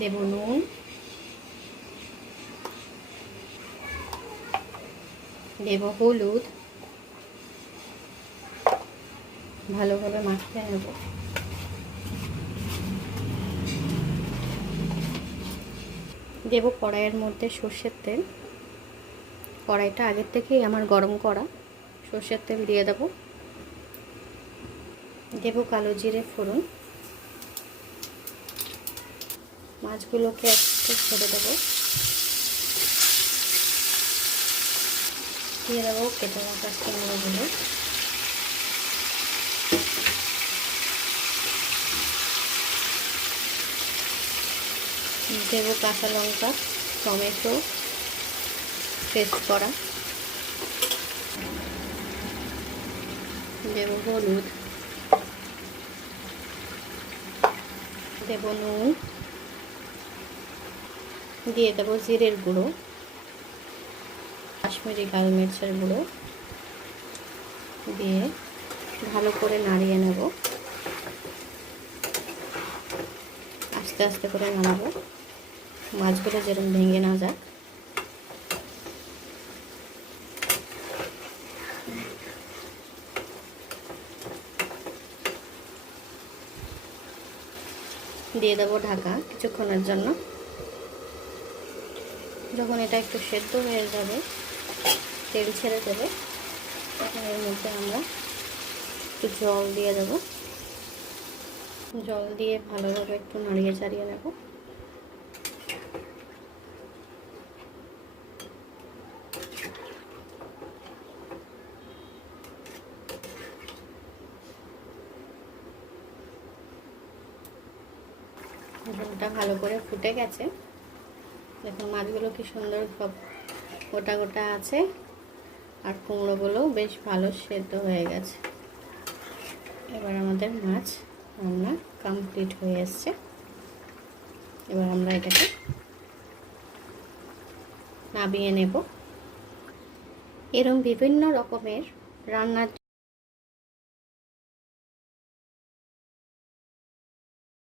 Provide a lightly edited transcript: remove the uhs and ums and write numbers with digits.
দেব নুন, দেব হলুদ, ভালোভাবে মাখিয়ে নেব। দেব কড়াইয়ের মধ্যে সর্ষের তেল। কড়াইটা আগের থেকেই আমার গরম করা। সর্ষের তেল দিয়ে দেব। দেব কালো জিরে ফোড়ন। মাছগুলোকে একটু ছেড়ে দেব। দিয়ে দেবো কেটে রাখা কুমড়োগুলো। দেব কাঁচা লঙ্কা, টমেটো পেস্ট করা। দেব হলুদ, দেব নুন, দিয়ে দেবো জিরের গুঁড়ো, কাশ্মীরি লাল মির্চের গুঁড়ো দিয়ে ভালো করে নাড়িয়ে নেব। আস্তে আস্তে করে নাড়াবো, মাছগুলো যেরকম ভেঙে না যায়। দিয়ে দেবো ঢাকা কিছুক্ষণের জন্য। যখন এটা একটু সেদ্ধ হয়ে যাবে, তেল ছেড়ে দেবে, তখন এর মধ্যে আমরা একটু জল দিয়ে দেবো। জল দিয়ে ভালোভাবে একটু নাড়িয়ে চাড়িয়ে নেব। ঝোলটা ভালো করে ফুটে গেছে। দেখুন মাছগুলো কি সুন্দর সব গোটা গোটা আছে, আর কুমড়োগুলো বেশ ভালো সেদ্ধ হয়ে গেছে। এবার আমাদের মাছ রান্না কমপ্লিট হয়ে এসছে। এবার আমরা এটাকে নামিয়ে নেব। এরকম বিভিন্ন রকমের রান্নার